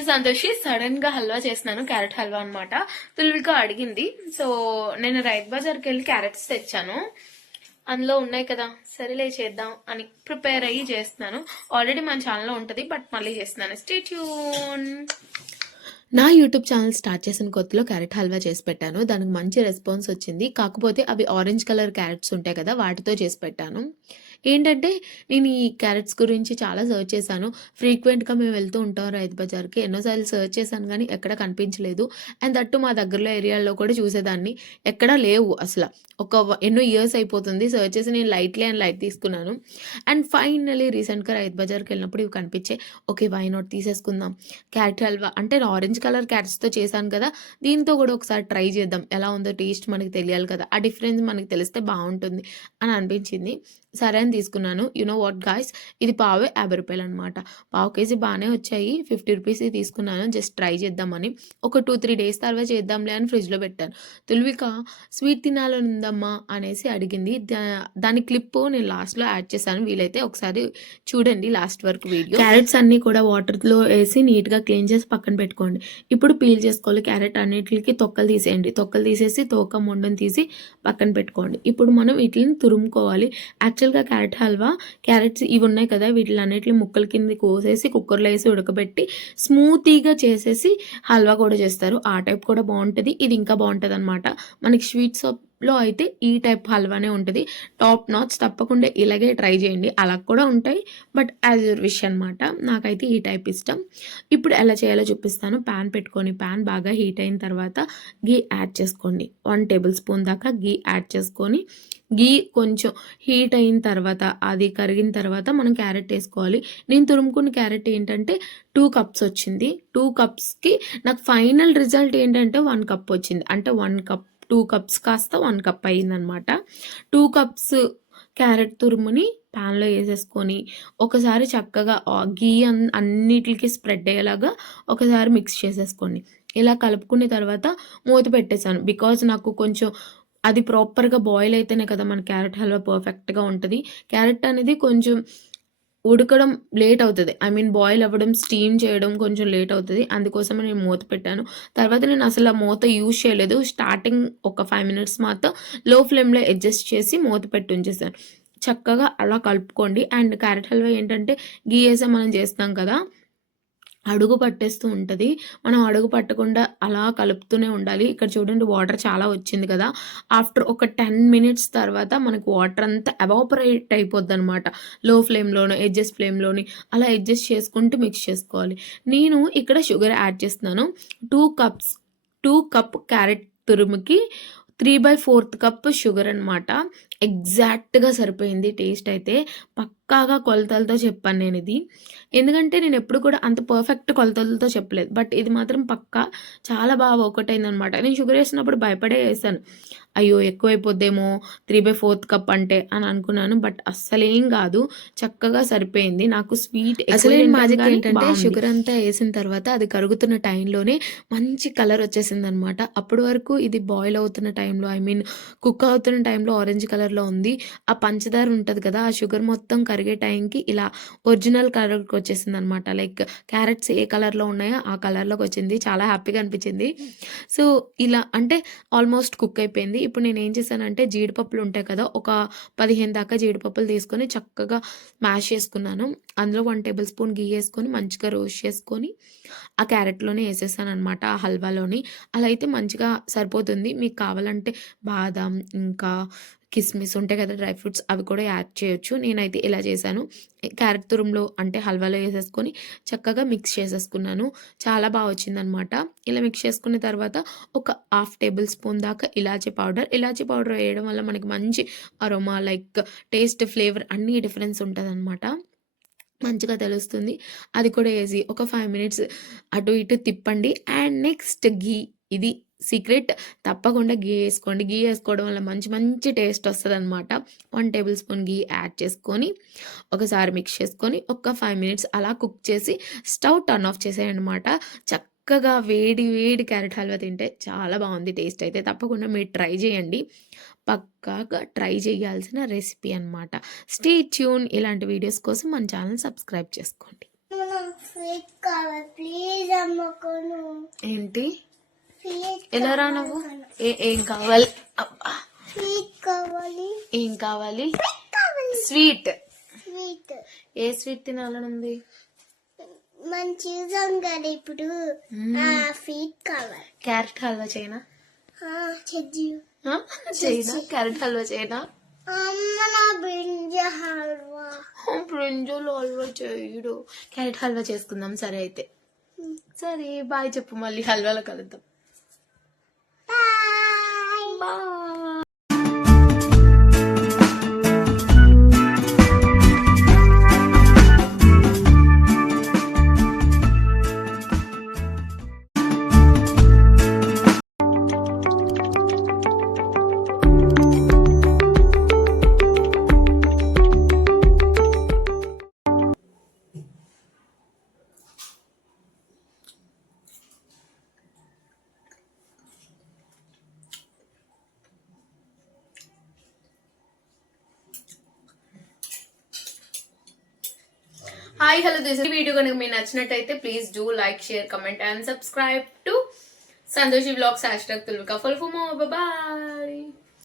This is Santoshi సడన్గా హల్వా చేసినాను carrot halwa అనమాట తుల్విక అడిగింది. సో నేను రైతు బజార్కి వెళ్ళి క్యారెట్స్ తెచ్చాను. అందులో ఉన్నాయి కదా సరేలే చేద్దాం అని ప్రిపేర్ అయ్యి చేస్తున్నాను. ఆల్రెడీ మన ఛానల్లో ఉంటుంది బట్ మళ్ళీ చేస్తున్నాను. స్టేట్యూన్ నా యూట్యూబ్ ఛానల్ స్టార్ట్ చేసిన కొత్తలో క్యారెట్ హల్వా చేసి పెట్టాను. దానికి మంచి రెస్పాన్స్ వచ్చింది. కాకపోతే అవి ఆరెంజ్ కలర్ క్యారెట్స్ ఉంటాయి కదా వాటితో చేసి పెట్టాను. ఏంటంటే నేను ఈ క్యారెట్స్ గురించి చాలా సర్చ్ చేశాను. ఫ్రీక్వెంట్గా మేము వెళ్తూ ఉంటాం రైతు బజార్కి. ఎన్నోసార్లు సర్చ్ చేశాను కానీ ఎక్కడ కనిపించలేదు. అండ్ దట్టు మా దగ్గరలో ఏరియాలో కూడా చూసేదాన్ని. ఎక్కడా లేవు అసలు. ఒక ఎన్నో ఇయర్స్ అయిపోతుంది. సర్చ్ చేసి నేను లైట్లే అండ్ లైట్ తీసుకున్నాను. అండ్ ఫైనలీ రీసెంట్గా రైతు బజార్కి వెళ్ళినప్పుడు ఇవి కనిపించే ఓకే వై నాట్ తీసేసుకుందాం. క్యారెట్ హల్వా అంటే ఆరెంజ్ కలర్ క్యారెట్స్తో చేశాను కదా దీంతో కూడా ఒకసారి ట్రై చేద్దాం. ఎలా ఉందో టేస్ట్ మనకి తెలియాలి కదా. ఆ డిఫరెన్స్ మనకి తెలిస్తే బాగుంటుంది అని అనిపించింది. సరే అని తీసుకున్నాను. యు నో వాట్ గాయస్ ఇది పావే యాభై రూపాయలు అనమాట పావు కేజీ బాగానే వచ్చాయి. ఫిఫ్టీ రూపీస్ తీసుకున్నాను. జస్ట్ ట్రై చేద్దామని. ఒక టూ త్రీ డేస్ తర్వాత చేద్దాంలే అని ఫ్రిడ్జ్లో పెట్టాను. తుల్విక స్వీట్ తినాలని ఉందమ్మా అనేసి అడిగింది. దా- దాని క్లిప్ నేను లాస్ట్లో యాడ్ చేశాను. వీలైతే ఒకసారి చూడండి లాస్ట్ వరకు వీడియో. క్యారెట్స్ అన్నీ కూడా వాటర్లో వేసి నీట్గా క్లీన్ చేసి పక్కన పెట్టుకోండి. ఇప్పుడు పీల్ చేసుకోవాలి. క్యారెట్ అన్నిటికి తొక్కలు తీసేయండి. తొక్కలు తీసేసి తోక మొండని తీసి పక్కన పెట్టుకోండి. ఇప్పుడు మనం వీటిని తురుముకోవాలి. యాక్చువల్గా క్యారెట్ క్యారెట్ హల్వా క్యారెట్స్ ఇవి ఉన్నాయి కదా వీటిలన్నిటిని ముక్కల కింద కోసేసి కుక్కర్లో వేసి ఉడకబెట్టి స్మూతీగా చేసేసి హల్వా కూడా చేస్తారు. ఆ టైప్ కూడా బాగుంటుంది. ఇది ఇంకా బాగుంటుంది అనమాట మనకి స్వీట్స్ షాప్లో అయితే ఈ టైప్ హల్వానే ఉంటుంది. టాప్ నాట్స్ తప్పకుండా ఇలాగే ట్రై చేయండి. అలా కూడా ఉంటాయి. బట్ యాజ్ యూర్ విష్ అనమాట నాకైతే ఈ టైప్ ఇష్టం. ఇప్పుడు ఎలా చేయాలో చూపిస్తాను. ప్యాన్ పెట్టుకొని ప్యాన్ బాగా హీట్ అయిన తర్వాత గీ యాడ్ చేసుకోండి. వన్ టేబుల్ స్పూన్ దాకా గీ యాడ్ చేసుకొని గీ కొంచెం హీట్ అయిన తర్వాత అది కరిగిన తర్వాత మనం క్యారెట్ వేసుకోవాలి. నేను తురుముకున్న క్యారెట్ ఏంటంటే టూ కప్స్ వచ్చింది. టూ కప్స్కి నాకు ఫైనల్ రిజల్ట్ ఏంటంటే వన్ కప్ వచ్చింది. అంటే వన్ కప్ టూ కప్స్ కాస్త వన్ కప్ అయిందనమాట. టూ కప్స్ క్యారెట్ తురుముని ప్యాన్లో వేసేసుకొని ఒకసారి చక్కగా గీ అన్ అన్నిటికి స్ప్రెడ్ అయ్యేలాగా ఒకసారి మిక్స్ చేసేసుకోండి. ఇలా కలుపుకున్న తర్వాత మూత పెట్టేశాను. బికాజ్ నాకు కొంచెం అది ప్రాపర్గా బాయిల్ అయితేనే కదా మన క్యారెట్ హల్వా పర్ఫెక్ట్గా ఉంటుంది. క్యారెట్ అనేది కొంచెం ఉడకడం లేట్ అవుతుంది. ఐ మీన్ బాయిల్ అవ్వడం స్టీమ్ చేయడం కొంచెం లేట్ అవుతుంది. అందుకోసం నేను మూత పెట్టాను. తర్వాత నేను అసలు ఆ మూత యూజ్ చేయలేదు. స్టార్టింగ్ ఒక ఫైవ్ మినిట్స్ మాత్రం లో ఫ్లేమ్లో అడ్జస్ట్ చేసి మూత పెట్టి ఉంచేసాను. చక్కగా అలా కలుపుకోండి. అండ్ క్యారెట్ హల్వా ఏంటంటే గీ వేసే మనం చేస్తాం కదా అడుగు పట్టేస్తూ ఉంటుంది. మనం అడుగు పట్టకుండా అలా కలుపుతూనే ఉండాలి. ఇక్కడ చూడండి వాటర్ చాలా వచ్చింది కదా. ఆఫ్టర్ ఒక టెన్ మినిట్స్ తర్వాత మనకు వాటర్ అంతా ఎవాపరేట్ అయిపోద్ది అనమాట లో ఫ్లేమ్లోనో ఎడ్జస్ట్ ఫ్లేమ్లోని అలా అడ్జస్ట్ చేసుకుంటూ మిక్స్ చేసుకోవాలి. నేను ఇక్కడ షుగర్ యాడ్ చేస్తున్నాను. Two cups two cup carrot తురుముకి three by fourth cup sugar అనమాట ఎగ్జాక్ట్గా సరిపోయింది టేస్ట్ అయితే. పక్కాగా కొలతలతో చెప్పాను నేను ఇది. ఎందుకంటే నేను ఎప్పుడు కూడా అంత పర్ఫెక్ట్ కొలతలతో చెప్పలేదు. బట్ ఇది మాత్రం పక్కా. చాలా బాగా వర్కౌట్ అయిందనమాట నేను షుగర్ వేసినప్పుడు భయపడే వేసాను అయ్యో ఎక్కువైపోద్దేమో త్రీ బై ఫోర్త్ కప్ అంటే అని అనుకున్నాను. బట్ అస్సలేం కాదు. చక్కగా సరిపోయింది. నాకు స్వీట్ magic ఏంటంటే షుగర్ అంతా వేసిన తర్వాత అది కరుగుతున్న టైంలోనే మంచి కలర్ వచ్చేసింది అనమాట అప్పటి వరకు ఇది బాయిల్ అవుతున్న టైంలో ఐ మీన్ కుక్ అవుతున్న టైంలో ఆరెంజ్ కలర్లో ఉంది. ఆ పంచదార ఉంటుంది కదా ఆ షుగర్ మొత్తం కరిగే టైంకి ఇలా ఒరిజినల్ కలర్కి వచ్చేసింది అనమాట లైక్ క్యారెట్స్ ఏ కలర్లో ఉన్నాయో ఆ కలర్లోకి వచ్చింది. చాలా హ్యాపీగా అనిపించింది. సో ఇలా అంటే ఆల్మోస్ట్ కుక్ అయిపోయింది. ఇప్పుడు నేను ఏం చేశానంటే జీడిపప్పులు ఉంటాయి కదా ఒక పదిహేను దాకా జీడిపప్పులు తీసుకొని చక్కగా మ్యాష్ చేసుకున్నాను. అందులో వన్ టేబుల్ స్పూన్ గీ వేసుకొని మంచిగా రోస్ట్ చేసుకొని ఆ క్యారెట్లోనే వేసేసాను అనమాట ఆ హల్వాలోని. అలా అయితే మంచిగా సరిపోతుంది. మీకు కావాలంటే బాదం ఇంకా కిస్మిస్ ఉంటాయి కదా డ్రై ఫ్రూట్స్ అవి కూడా యాడ్ చేయొచ్చు. నేనైతే ఇలా చేశాను. క్యారెట్ తురుములో అంటే హల్వాలో వేసేసుకొని చక్కగా మిక్స్ చేసేసుకున్నాను. చాలా బాగా వచ్చిందనమాట ఇలా మిక్స్ చేసుకున్న తర్వాత ఒక హాఫ్ టేబుల్ స్పూన్ దాకా ఇలాచీ పౌడర్. ఇలాచీ పౌడర్ వేయడం వల్ల మనకి మంచి అరోమా లైక్ టేస్ట్ ఫ్లేవర్ అన్నీ డిఫరెన్స్ ఉంటుంది అనమాట మంచిగా తెలుస్తుంది. అది కూడా వేసి ఒక ఫైవ్ మినిట్స్ అటు ఇటు తిప్పండి. అండ్ నెక్స్ట్ గీ ఇది సీక్రెట్ తప్పకుండా గీ వేసుకోండి. గీ వేసుకోవడం వల్ల మంచి మంచి టేస్ట్ వస్తుంది అనమాట one tablespoon ghee add చేసుకొని ఒకసారి మిక్స్ చేసుకొని ఒక ఫైవ్ మినిట్స్ అలా కుక్ చేసి స్టవ్ టర్న్ ఆఫ్ చేసేయండి అనమాట చక్కగా వేడి వేడి క్యారెట్ హల్వా తింటే చాలా బాగుంది టేస్ట్ అయితే. తప్పకుండా మీరు ట్రై చేయండి. పక్కాగా ట్రై చేయాల్సిన రెసిపీ అనమాట స్టే ట్యూన్. ఇలాంటి వీడియోస్ కోసం మన ఛానల్ సబ్స్క్రైబ్ చేసుకోండి. ఏంటి? ఎలా రా నువ్వు? ఏ- ఏం కావాలి? అబ్బా. స్వీట్ కావాలి ఏం కావాలి? స్వీట్. స్వీట్ ఏ స్వీట్ తినాలని ఉంది? మనం చూసాం కదా ఇప్పుడు. స్వీట్ కావాలి. క్యారెట్ హల్వా చేయనా? చేయనా? క్యారెట్ హల్వా చేయనా? అమ్మ నా బ్రింజ హల్వా. బ్రింజోలు హల్వా చేయడు. క్యారెట్ హల్వా చేసుకుందాం సరే అయితే. సరే బాయ్ చెప్పు మళ్ళీ హల్వాలో కలుద్దాం. Bye hi hello this video కనుక మీకు నచ్చినట్టయితే please do like share comment and subscribe to Santoshi blogs hashtag తుల్వికా ఫుల్ ఫుమో బాయ్